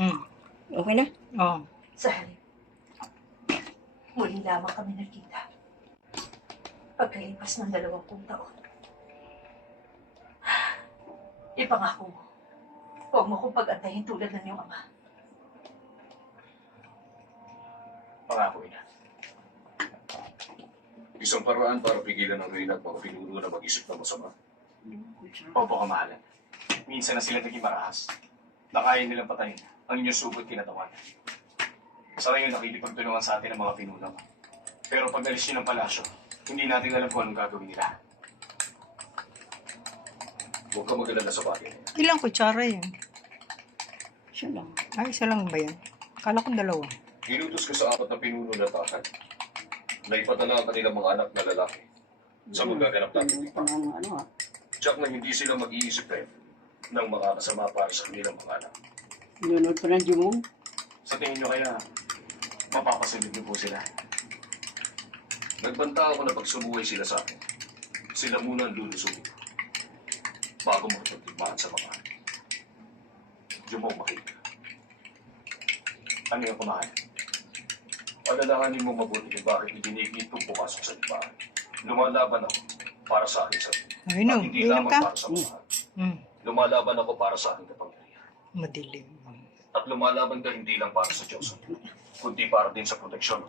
Okay na? Oo. Sa halip, muli lamang kami nagkita. Pagkalipas ng 20 taon. Ipangako mo, huwag mo kong pag-antayin tulad ng iyong ama. Pangako ina. Isang paraan para pigilan ng Reyna at mga pinuno na mag-isip ng masama. Opo, kamahalan. Minsan na sila naging marahas. Nakaya nilang patayin ang inyong sugot kinatawan. Sa ngayon, nakikipagtulungan sa atin ang mga pinuno. Pero pag alis nyo ng palasyo, hindi natin alam kung anong gagawin nila. Huwag ka mag-alala sa bagay. Ilang kutsara yan? Siya lang. Ay, isa lang ba yan? Akala ko 2. Inutos ko sa 4 na pinuno na tahan na ipadala ang kanilang mga anak na lalaki sa magaganap natin. Tsak na hindi sila mag-iisip rin ng mga kasama para sa kanilang mga anak. Nanonood pa ng Jumong? Sa tingin nyo kaya, mapapasunod niyo po sila. Nagbanta ako na pag sumuway sila sa akin, sila muna ang lulusugin ko bago makipagtigmaan sa mga anak. Jumong makita. Ano yung kamahalan? Alalahanin mo mabuti kung bakit iginigit kong pumasok sa lipahan. Lumalaban ako para sa akin sa Ay, no. at hindi Ilang lamang ka? para sa mga. Lumalaban Lumalaban ako para sa aking kapangyarihan. Madilim. At lumalaban ka hindi lang para sa Diyos, kundi para din sa proteksyon